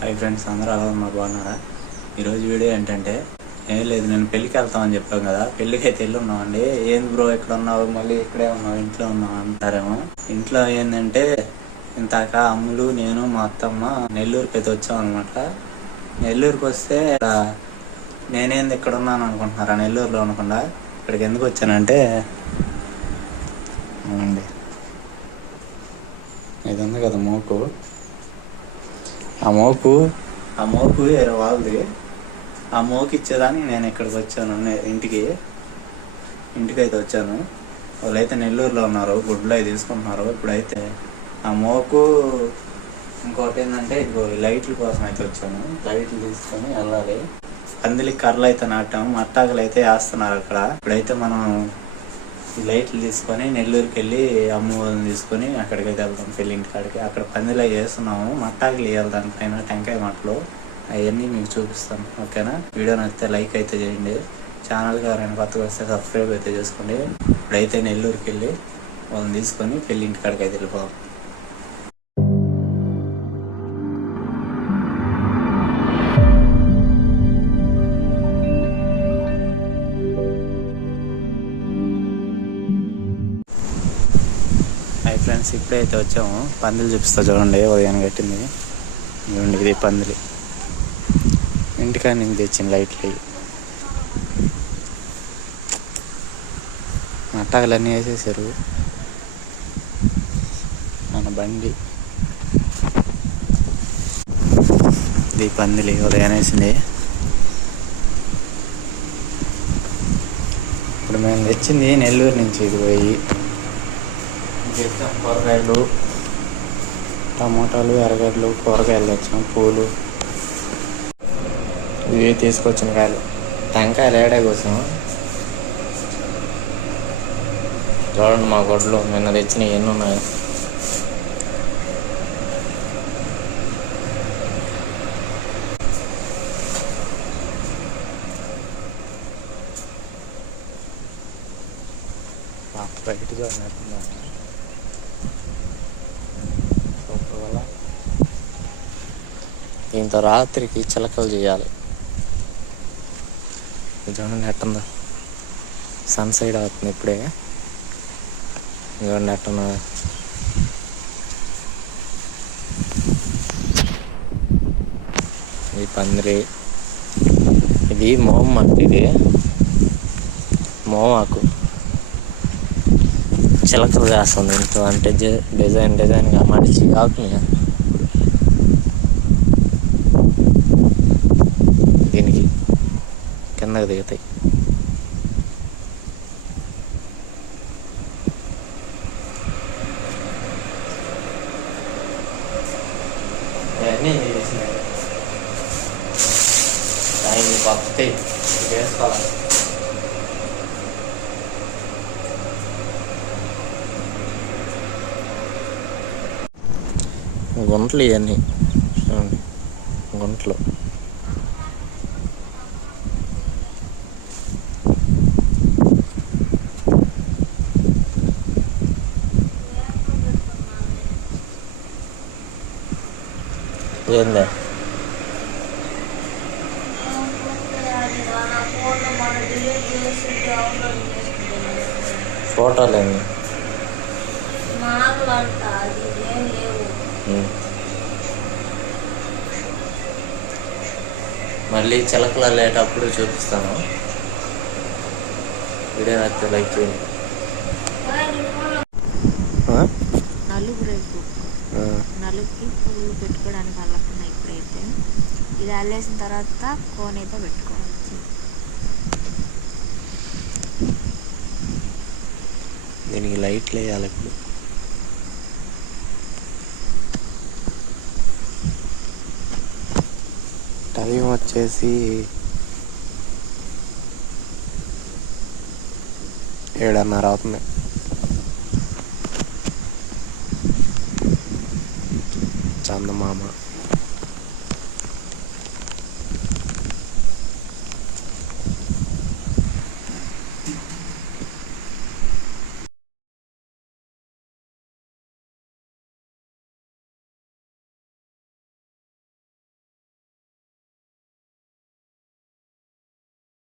Hi friends, అందరూ అలా ఉన్నారు, బాగున్నారా? ఈరోజు వీడియో ఏంటంటే ఏం లేదు, నేను పెళ్ళికి వెళ్తామని చెప్పాను కదా, పెళ్ళికి అయితే వెళ్ళి ఉన్నామండి. ఏంది బ్రో ఇక్కడ ఉన్నావు, మళ్ళీ ఇక్కడే ఉన్నావు, ఇంట్లో ఉన్నావు అంటారేమో. ఇంట్లో ఏంటంటే ఇంతాక అమ్ములు, నేను, మా అత్తమ్మ నెల్లూరుకి అయితే వచ్చాం అనమాట. నెల్లూరుకి వస్తే నేనేంది ఇక్కడ ఉన్నాను అనుకుంటున్నారా? నెల్లూరులో ఉండకుండా ఇక్కడికి ఎందుకు వచ్చానంటే, అవునండి, ఇది ఉంది కదా మోకు, ఆ మోకు వేరే వాళ్ళది. ఆ మోకు ఇచ్చేదానికి నేను ఇక్కడికి వచ్చాను, ఇంటికి అయితే వచ్చాను. వాళ్ళైతే నెల్లూరులో ఉన్నారు, గుడ్లు అవి తీసుకుంటున్నారు. ఇప్పుడైతే ఆ మోకు, ఇంకోటి ఏంటంటే ఇదిగో లైట్ల కోసం అయితే వచ్చాను. లైట్లు తీసుకొని వెళ్ళాలి. పందిలికి కర్రలు అయితే నాటాము, మట్టాకులు అయితే వేస్తున్నారు అక్కడ. ఇప్పుడైతే మనం ఈ లైట్లు తీసుకొని నెల్లూరుకి వెళ్ళి అమ్మ వాళ్ళని తీసుకొని అక్కడికైతే వెళ్తాం, పెళ్ళి ఇంటి కాడికి. అక్కడ పందిలో చేస్తున్నాము, మట్టాకులు వేయాలి దానిపైన, టెంకాయ మట్టలు అవన్నీ మీకు చూపిస్తాను, ఓకేనా? వీడియో నచ్చితే లైక్ అయితే చేయండి, ఛానల్కి ఎవరైనా కొత్తగా వస్తే సబ్స్క్రైబ్ అయితే చేసుకోండి. ఇప్పుడైతే నెల్లూరుకి వెళ్ళి వాళ్ళని తీసుకొని పెళ్ళి ఇంటి కాడికి అయితే వెళ్ళిపోవాలి. హాయ్ ఫ్రెండ్స్, ఇప్పుడైతే వచ్చాము. పందిలు చూపిస్తా చూడండి, ఉదయాన్ని కట్టింది చూడండి. ఇది పందిలి, ఇంటికాడ నుంచి తెచ్చిన లైట్లు, మట్టాకులన్నీ వేసేసారు. మన బండి ఇది పందిలి ఉదయం వేసింది. ఇప్పుడు మేము తెచ్చింది నెల్లూరు నుంచి. ఇది పోయి కూరగాయలు, టమోటాలు, ఎర్రగడ్డలు, కూరగాయలు తెచ్చాం, పూలు, ఇవి తీసుకొచ్చిన కాయలు. టెంకాయలు ఏడా కోసం చూడండి. మా గొడ్లు నిన్న తెచ్చినవి ఎన్ని ఉన్నాయి. బయట చూడండి, సూపర్ వల్ల. దీంతో రాత్రికి చిలకలు చేయాలి. చూడండి ఎట్టుందో, సన్ సైడ్ అవుతుంది ఇప్పుడే. చూడండి ఎట్టున్నా. ఇది పందిరి, ఇది మోహం అంటే, ఇది మోమాకు చిలకలు చేస్తుంది ఇంట్లో. అంటే డిజైన్గా మడిచి ఆకుని దీనికి కిందకి దిగుతాయి. అవన్నీ ఆయన పప్పుతాయి వేసుకోవాలి. గుంటలు ఇవన్నీ గుంటలు. ఏందే ఫోటోలు ఏంది? మళ్ళీ చిలకలు వెళ్ళేటప్పుడు చూపిస్తాను. వీడియో నచ్చితే లైక్ చేయండి. నలుగుకి పువ్వులు పెట్టుకోవడానికి అల్లకున్నాయి. ఇప్పుడైతే ఇది అల్లేసిన తర్వాత కోన్ అయితే పెట్టుకోవచ్చు. దీనికి లైట్లు వేయాలి. ఇప్పుడు టైం వచ్చేసి 7:30 అవుతుంది. చందమామ